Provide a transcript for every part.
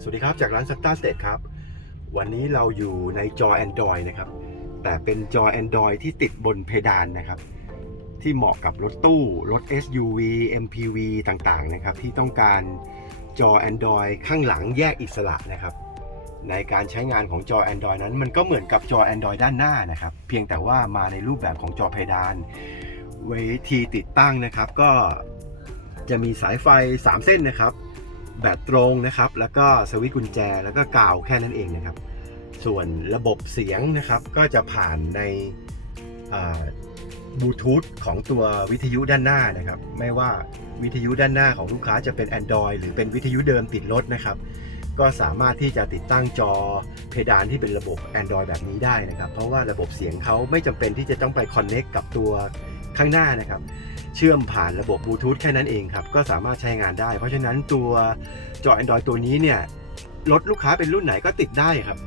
สวัสดีครับ จากร้าน s t a r State ครับ วันนี้เราอยู่ในจอ Android นะครับ แต่เป็นจอ Android ที่ติดบนเพดานนะครับ ที่เหมาะกับรถตู้รถ SUV MPV ต่างๆนะครับ ที่ต้องการจอ Android ข้างหลังแยกอิสระนะครับ ในการใช้งานของจอ Android นั้น มันก็เหมือนกับจอ Android ด้านหน้านะครับ เพียงแต่ว่ามาในรูปแบบของจอเพดานวิธีติดตั้งนะครับ ก็จะมีสายไฟ 3 เส้นนะครับ แบตตรงนะครับ แล้วก็สวิตช์กุญแจแล้วก็กาวแค่นั้นเองนะครับ ส่วนระบบเสียงนะครับก็จะผ่านในบลูทูธของตัววิทยุด้านหน้านะครับ ไม่ว่าวิทยุด้านหน้าของลูกค้าจะเป็น Android หรือเป็นวิทยุเดิมติดรถนะครับ ก็สามารถที่จะติดตั้งจอเพดานที่เป็นระบบ Android แบบนี้ได้นะครับ เพราะว่าระบบเสียงเขาไม่จำเป็นที่จะต้องไป Connect กับตัวข้างหน้านะครับ เชื่อมผ่านระบบบลูทูธแค่นั้นเองครับ ก็สามารถใช้งานได้ เพราะฉะนั้นตัวจอ Android ตัวนี้เนี่ยรถลูกค้าเป็นรุ่นไหนก็ติดได้ครับ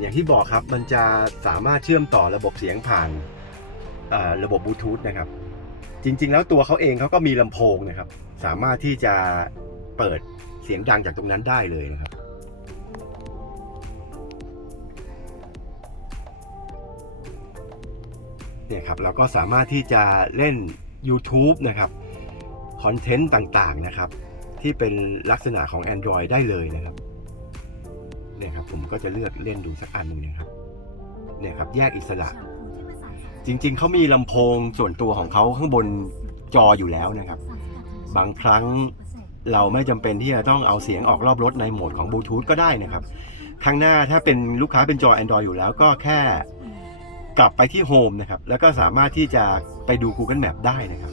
อย่างที่บอกครับมันจะสามารถเชื่อมต่อระบบเสียงผ่านระบบบลูทูธนะครับ จริง ๆ แล้วตัวเขาเองเขาก็มีลำโพงนะครับ สามารถที่จะเปิดเสียงดังจากตรงนั้นได้เลยนะครับเนี่ยครับเราก็สามารถที่จะเล่น YouTube นะครับคอนเทนต์ต่างๆนะครับ ที่เป็นลักษณะของ Android ได้เลยนะครับเนี่ยครับผมก็จะเลือกเล่นดูสักอันหนึ่งนะครับเนี่ยครับแยกอิสระ จริงๆ เขามีลำโพงส่วนตัวของเขาข้างบนจออยู่แล้วนะครับ บางครั้งเราไม่จำเป็นที่จะต้องเอาเสียงออกรอบรถในโหมดของบลูทูธก็ได้นะครับ ข้างหน้าถ้าเป็นลูกค้าเป็นจอ Android อยู่แล้วก็แค่ กลับไปที่โฮมนะครับ แล้วก็สามารถที่จะไปดู Google Map ได้นะครับ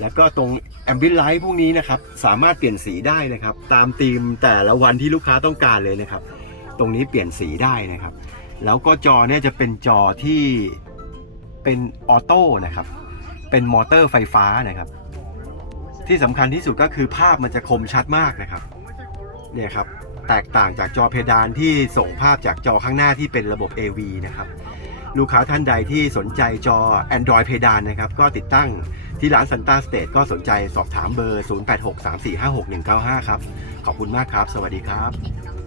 แล้วก็ตรง Ambilight พวกนี้นะครับ สามารถเปลี่ยนสีได้นะครับ ตามธีมแต่ละวันที่ลูกค้าต้องการเลยนะครับ ตรงนี้เปลี่ยนสีได้นะครับ แล้วก็จอเนี่ยจะเป็นจอที่เป็นออโต้นะครับ เป็นมอเตอร์ไฟฟ้านะครับ ที่สำคัญที่สุดก็คือภาพมันจะคมชัดมากนะครับ เนี่ยครับ แตกต่างจากจอเพดานที่ส่งภาพจากจอข้างหน้าที่เป็นระบบ AV นะครับ ลูกค้าท่านใดที่สนใจจอ Android เพดานนะครับ ก็ติดตั้งที่ร้าน Santa State ก็สนใจสอบถามเบอร์ 0863456195 ครับ ขอบคุณมากครับ สวัสดีครับ